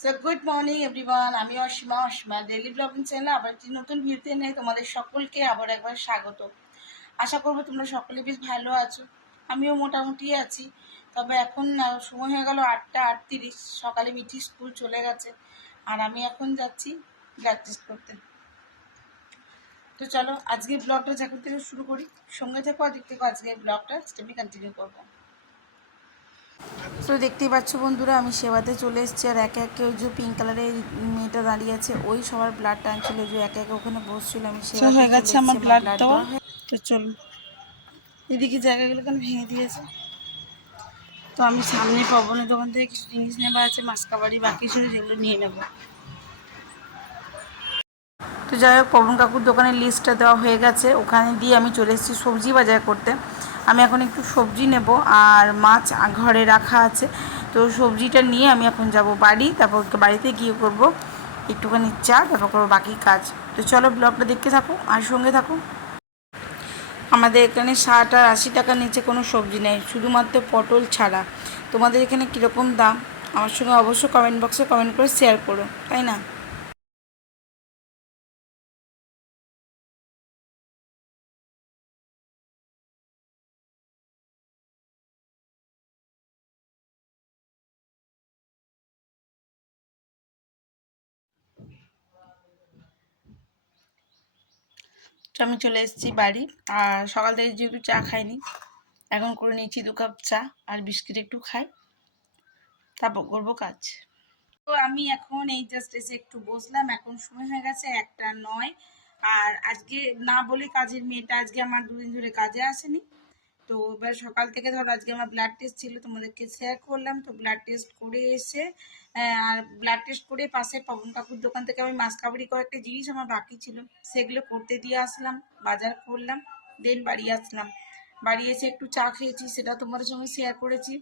So good morning everyone, আমি Asima daily blogging চ্যানেলে আবার একটি নতুন ভিডিওতে নিয়ে তোমাদের সকলকে আবার একবার স্বাগত। আশা করবো তোমরা সকলে বেশ ভালো আছো, আমিও মোটামুটি আছি। তবে এখন সময় হয়ে গেল 8টা 38, সকালে মিঠি স্কুল চলে গেছে আর আমি এখন যাচ্ছি ব্লাড টেস্ট করতে। তো চলো আজকে ব্লগটা যখন থেকে শুরু করি, সঙ্গে থেকো আর দেখতে আজকে ব্লগটা স্টেপে কন্টিনিউ করবো। তো দেখতেই পাচ্ছ বন্ধুরা, আমি সেবাতে চলে এসেছি আর একে একে ওই যে পিঙ্ক কালারের মেয়েটা দাঁড়িয়ে আছে ওই সবার ব্লাড টানছিল, যে একে একে ওখানে বসছিল। আমি সেবাতে হয়ে গেছে আমার ব্লাড দেওয়া। তো চলুন, এদিকে জায়গাগুলো কেন ভেঙে দিয়েছে। তো আমি সামনে পবনের দোকান থেকে কিছু জিনিস নেওয়া আছে, মাসকাবাড়ি বাকি ছিল যেগুলো নিয়ে নেব। তো যাই হোক, পবন কাকুর দোকানের লিস্টটা দেওয়া হয়ে গেছে, ওখানে দিয়ে আমি চলে এসেছি সবজি বাজার করতে। আমি এখন একটু সবজি নেব আর মাছ ঘরে রাখা আছে। তো সবজিটা নিয়ে আমি এখন যাব বাড়ি, তারপর বাড়িতে গিয়ে করব একটুখানি চা, তারপর করবো বাকি কাজ। তো চলো ব্লগটা দেখতে থাকো আর সঙ্গে থাকো। আমাদের এখানে 60 আর 80 টাকার নিচে কোনো সবজি নেই, শুধুমাত্র পটল ছাড়া। তোমাদের এখানে কীরকম দাম আমার সঙ্গে অবশ্যই কমেন্ট বক্সে কমেন্ট করে শেয়ার করো, তাই না? তো আমি চলে এসেছি বাড়ি, আর সকাল থেকে যেহেতু চা খাইনি, এখন করে নিয়েছি 2 কাপ চা আর বিস্কিট একটু খাই, তারপর করবো কাজ। তো আমি এখন এই জাস্ট এসে একটু বসলাম, এখন সময় হয়ে গেছে 1টা 9। আর আজকে না বলে কাজের মেয়েটা আজকে আমার 2 দিন ধরে কাজে আসেনি। তো এবার সকাল থেকে ধরো আজকে আমার ব্লাড টেস্ট ছিল, তোমাদেরকে শেয়ার করলাম। তো ব্লাড টেস্ট করে এসে আর ব্লাড টেস্ট করে পাশে পবন কাকুর দোকান থেকে আমি মাসকাবাড়ি কয়েকটা জিনিস আমার বাকি ছিল সেগুলো করতে দিয়ে আসলাম, বাজার করলাম, দেন বাড়ি আসলাম। বাড়ি এসে একটু চা খেয়েছি, সেটা তোমাদের সঙ্গে শেয়ার করেছি।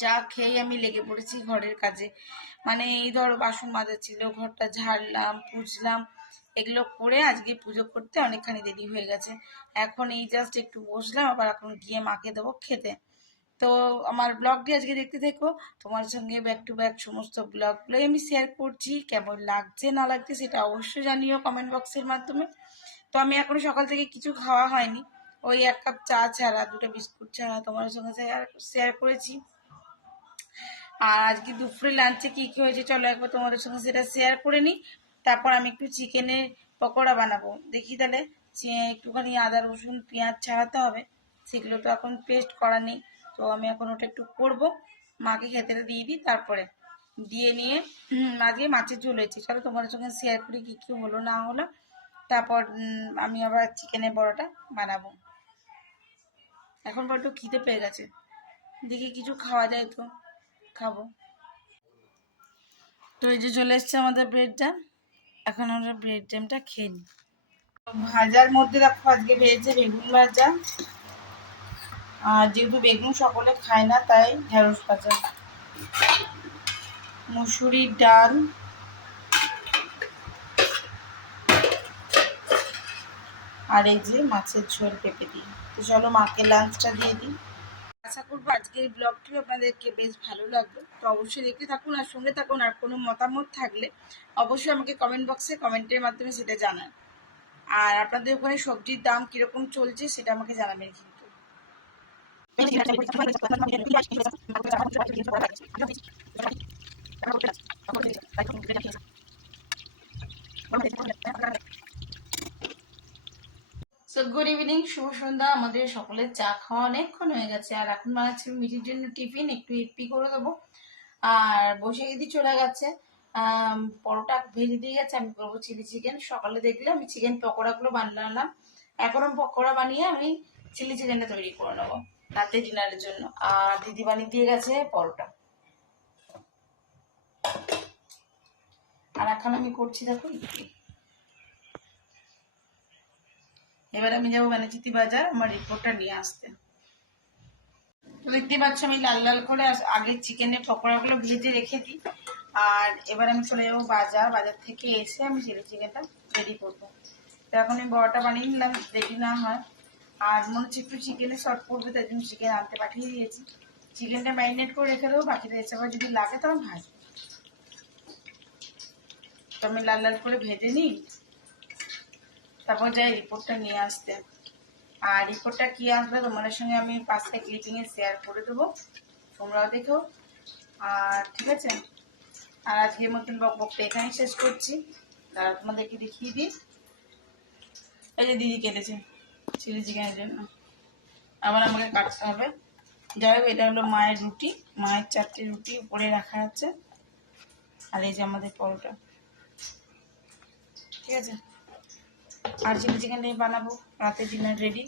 চা খেয়ে আমি লেগে পড়েছি ঘরের কাজে, মানে এই ধরো বাসন মাজা ছিল, ঘরটা ঝাড়লাম, পুছলাম, এগুলো করে আজকে পুজো করতে অনেকখানি দেরি হয়ে গেছে। এখন এই জাস্ট একটু বসলাম, আবার এখন গিয়ে মাকে দেবো খেতে। তো আমার ব্লগটি আজকে দেখতে থেকো, তোমার সঙ্গে ব্যাক টু ব্যাক সমস্ত ব্লগগুলোই আমি শেয়ার করছি। কেমন লাগছে না লাগছে সেটা অবশ্যই জানিও কমেন্ট বক্সের মাধ্যমে। তো আমি এখনো সকাল থেকে কিছু খাওয়া হয়নি, ওই 1 কাপ চা ছাড়া 2টা বিস্কুট ছাড়া তোমার সঙ্গে শেয়ার করেছি। আর আজকে দুপুরে লাঞ্চে কী কী হয়েছে চলো একবার তোমাদের সঙ্গে সেটা শেয়ার করে নিই। তারপর আমি একটু চিকেনের পকোড়া বানাবো, দেখি তাহলে একটুখানি আদা রসুন পেঁয়াজ ছাড়াতে হবে, সেগুলো তো এখন পেস্ট করা নেই। তো আমি এখন ওটা একটু করবো, মাকে খেতে দিয়ে দিই, তারপরে দিয়ে নিয়ে আজকে মাছের ঝোল হয়েছে, চলো তোমাদের সঙ্গে শেয়ার করি কী কী হলো না হলো। তারপর আমি আবার চিকেনের বড়াটা বানাবো। এখন বড্ড খিদে পেয়ে গেছে, দেখি কিছু খাওয়া যায় তো খাবো। তো এই যে চলে এসছে আমাদের ব্রেড জ্যাম, এখন আমরা ব্রেড জ্যামটা খেয়ে নিই। ভাজার মধ্যে দেখো আজকে ভেজেছে বেগুন ভাজা, আর যেহেতু বেগুন সকলে খায় না তাই ঢেঁড়স ভাজা, মুসুরির ডাল, আর এই যে মাছের ঝোল পেঁপে দিয়ে। তো চলো মাকে লাঞ্চটা দিয়ে দিই। আশা করবো আজকের এই ব্লগটি আপনাদেরকে বেশ ভালো লাগবে, তো অবশ্যই দেখতে থাকুন আর সঙ্গে থাকুন। আর কোনো মতামত থাকলে অবশ্যই আমাকে কমেন্ট বক্সে কমেন্টের মাধ্যমে সেটা জানান। আর আপনাদের ওখানে সবজির দাম কিরকম চলছে সেটা আমাকে জানাবেন কিন্তু। সো গুড ইভিনিং, শুভ সন্ধ্যা। আমাদের সকলের চা খাওয়া অনেকক্ষণ হয়ে গেছে, আর এখন বানাচ্ছি মিঠির জন্য টিফিন, একটু ইপি করে দেবো। আর বসে দিদি চলে গেছে, পরোটা ভেজে দিয়ে গেছে, আমি করবো চিলি চিকেন। সকালে দেখলে আমি চিকেন পকোড়াগুলো বানালাম, এখন পকোড়া বানিয়ে আমি চিলি চিকেনটা তৈরি করে নেবো রাতে ডিনারের জন্য। আর দিদি বানিয়ে দিয়ে গেছে পরোটা, আর এখন আমি করছি দেখো ইপি। এবার আমি যাবো বানাচিতি বাজার আমার রিপোর্টটা নিয়ে আসতে। তো দেখতে পাচ্ছ আমি লাল লাল করে আগে চিকেনের পকোড়াগুলো ভেজে রেখে দিই, আর এবার আমি চলে যাবো বাজার থেকে এসে আমি চিলি চিকেনটা রেডি করবো। তো এখন আমি বড়াটা বানিয়ে নিলাম, রেডি না হয়। আর মনে হচ্ছে একটু চিকেনের শর্ট পড়বে, তাই জন্য চিকেন আনতে পাঠিয়ে দিয়েছি। চিকেনটা ম্যারিনেট করে রেখে দেবো, বাকিটা এসে আবার যদি লাগে তখন ভাজবো। তো আমি লাল লাল করে ভেজে নিই, তারপর যাই রিপোর্টটা নিয়ে আসতে। আর রিপোর্টটা কি আসবে তোমাদের সঙ্গে আমি 5টা ক্লিপিংয়ে শেয়ার করে দেবো, তোমরাও দেখো। আর ঠিক আছে, আর আজকের মতন বকবকটা এখানেই শেষ করছি। তারা তোমাদেরকে দেখিয়ে দিই। এই যে দিদি কেটেছে চিলি চিকেনের জন্য, আবার আমাকে কাটতে হবে। যাই হোক, এটা হলো মায়ের রুটি, মায়ের 4টে রুটি উপরে রাখা আছে। আর এই যে আমাদের পরোটা, ঠিক আছে। আর চিলি চিকেনটাই বানাবো, রাতে ডিনার রেডি।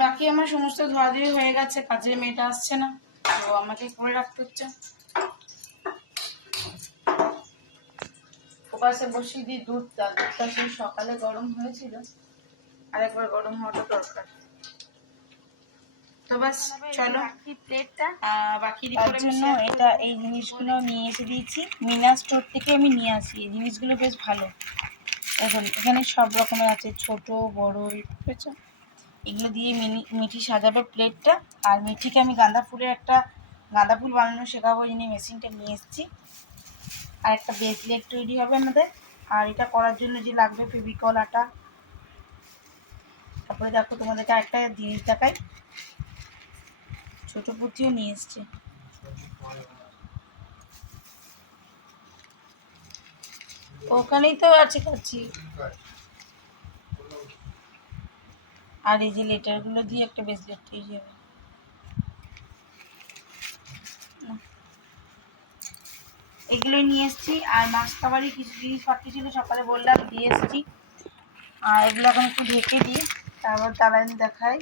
বাকি আমার সমস্ত ধোয়াধুয়ি হয়ে গেছে, কাজের মেয়েটা আসছে না, তো আমাকে করে রাখতে হচ্ছে। ওপাশে বসিয়ে দিই দুধটা সেই সকালে গরম হয়েছিল, আর একবার গরম হওয়াটা দরকার। তো বাস চলো, বাকির জন্য এটা এই জিনিসগুলো নিয়ে এসে দিয়েছি মিনা স্টোর থেকে, আমি নিয়ে আসি। এই জিনিসগুলো বেশ ভালো। এখন এখানে সব রকমের আছে, ছোট বড়, বুঝেছো? এগুলো দিয়ে মিঠি সাজাবো প্লেটটা। আর মিঠিকে আমি গাঁদা ফুল বানানো শেখাবো, এই মেশিনটা নিয়ে এসেছি। আর একটা ব্রেসলেট তৈরি হবে আমাদের। আর এটা করার জন্য যে লাগবে ফেভিকল, আটা। তারপরে দেখো তোমাদেরকে একটা জিনিস দেখাই, ছোট পুঁথিও নিয়ে এসছে। ওখানেই তো আছে কাছি। আর এই যে লেটারগুলো দিয়ে একটা ব্রেসলেট তৈরি হবে। এগুলোই নিয়ে এসেছি। আর মাছ খাবারই কিছু জিনিসপত্র ছিল, সকালে বললাম দিয়ে এসেছি। আর এগুলো এখন একটু ঢেকে দিই, তারপর তারা দেখাই।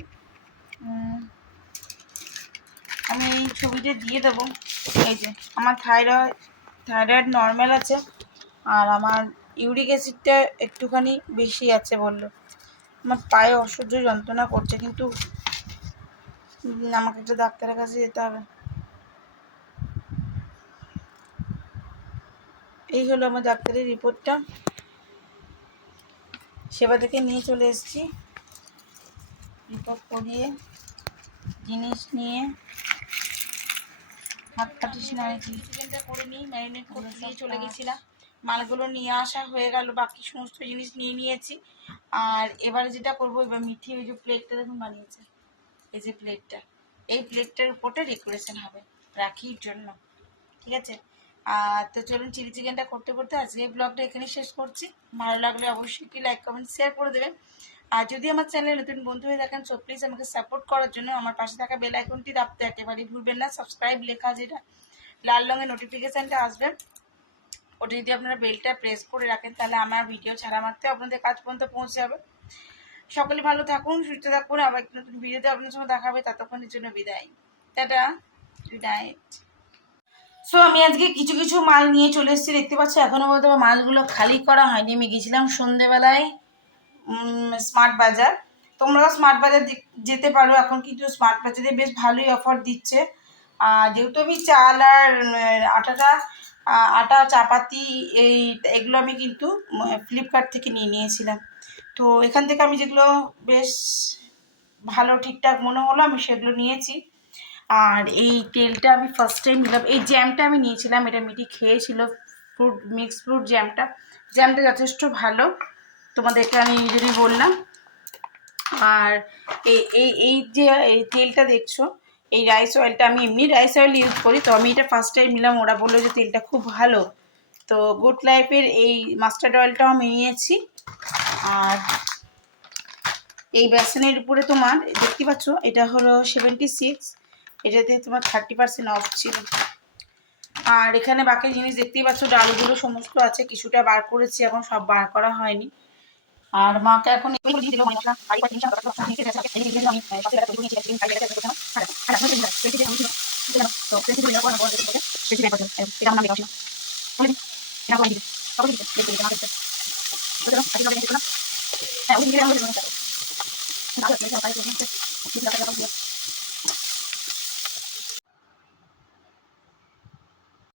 আমি এই ছবিটা দিয়ে দেবো। এই যে আমার থাইরয়েড নর্মাল আছে, আর আমার ইউরিক অ্যাসিডটা একটুখানি বেশি আছে বললো। আমার পায়ে অসহ্য যন্ত্রণা করছে, কিন্তু আমাকে একটা ডাক্তারের কাছে যেতে হবে। এই হলো আমার ডাক্তারের রিপোর্টটা, সেবা থেকে নিয়ে চলে এসেছি। রিপোর্ট করিয়ে জিনিস নিয়ে হাত কাটিস না, চিকেনটা করে নিই, ম্যারিনেট করে দিয়ে চলে গেছিলাম। মালগুলো নিয়ে আসা হয়ে গেল, বাকি সমস্ত জিনিস নিয়ে নিয়েছি। আর এবারে যেটা করবো, এবার মিঠি ওই যে প্লেটটা দেখুন বানিয়েছে, এই যে প্লেটটা, এই প্লেটটার উপরে ডেকোরেশন হবে রাখির জন্য, ঠিক আছে। আর তো চলুন, চিলি চিকেনটা করতে করতে আজকে এই ব্লগটা এখানে শেষ করছি। ভালো লাগলে অবশ্যই কি লাইক কমেন্ট শেয়ার করে দেবেন। আর যদি আমার চ্যানেলে নতুন বন্ধু হয়ে থাকেন, সো প্লিজ আমাকে সাপোর্ট করার জন্য আমার পাশে থাকা বেল আইকনটি দাবতে একেবারেই ভুলবেন না। সাবস্ক্রাইব লেখা যেটা লাল রঙের নোটিফিকেশানটা আসবে, ওটা যদি আপনারা বেলটা প্রেস করে রাখেন, তাহলে আমার ভিডিও ছাড়া মাত্র আপনাদের কাজ পর্যন্ত পৌঁছে যাবে। সকলে ভালো থাকুন, সুস্থ থাকুন, আবার একটা নতুন ভিডিওতে আপনার সঙ্গে দেখা হবে। ততক্ষণের জন্য বিদায়, টাটা, গুড নাইট। সো আমি আজকে কিছু কিছু মাল নিয়ে চলে এসেছি, দেখতে পাচ্ছি এখনো বলতে মালগুলো খালি করা হয়নি। আমি গেছিলাম সন্ধেবেলায় স্মার্ট বাজার। তোমরাও স্মার্ট বাজার যেতে পারো, এখন কিন্তু স্মার্ট বাজারে বেশ ভালোই অফার দিচ্ছে। আর যেহেতু আমি চাল আর আটা চাপাতি এগুলো আমি কিন্তু ফ্লিপকার্ট থেকে নিয়ে নিয়েছিলাম। তো এখান থেকে আমি যেগুলো বেশ ভালো ঠিকঠাক মনে হলো আমি সেগুলো নিয়েছি। আর এই তেলটা আমি ফার্স্ট টাইম নিলাম। এই জ্যামটা আমি নিয়েছিলাম, এটা মিটি খেয়েছিল, মিক্স ফ্রুট জ্যামটা যথেষ্ট ভালো, তোমাদেরকে আমি যদি বললাম। আর এই এই এই যে এই তেলটা দেখছো, এই রাইস অয়েলটা আমি এমনি রাইস অয়েল ইউজ করি, তো আমি এটা ফার্স্ট টাইম নিলাম। ওরা বললো যে তেলটা খুব ভালো, তো গুড লাইফের এই মাস্টার্ড অয়েলটাও আমি নিয়েছি। আর এই বেসনের উপরে তোমার দেখতে পাচ্ছ, এটা হলো 76, এটাতে তোমার 30% অফ ছিল। আর এখানে বাকি জিনিস দেখতেই পাচ্ছ, ডালগুলো সমস্ত আছে, কিছুটা বার করেছি, এখন সব বার করা হয়নি। আর মাকে এখন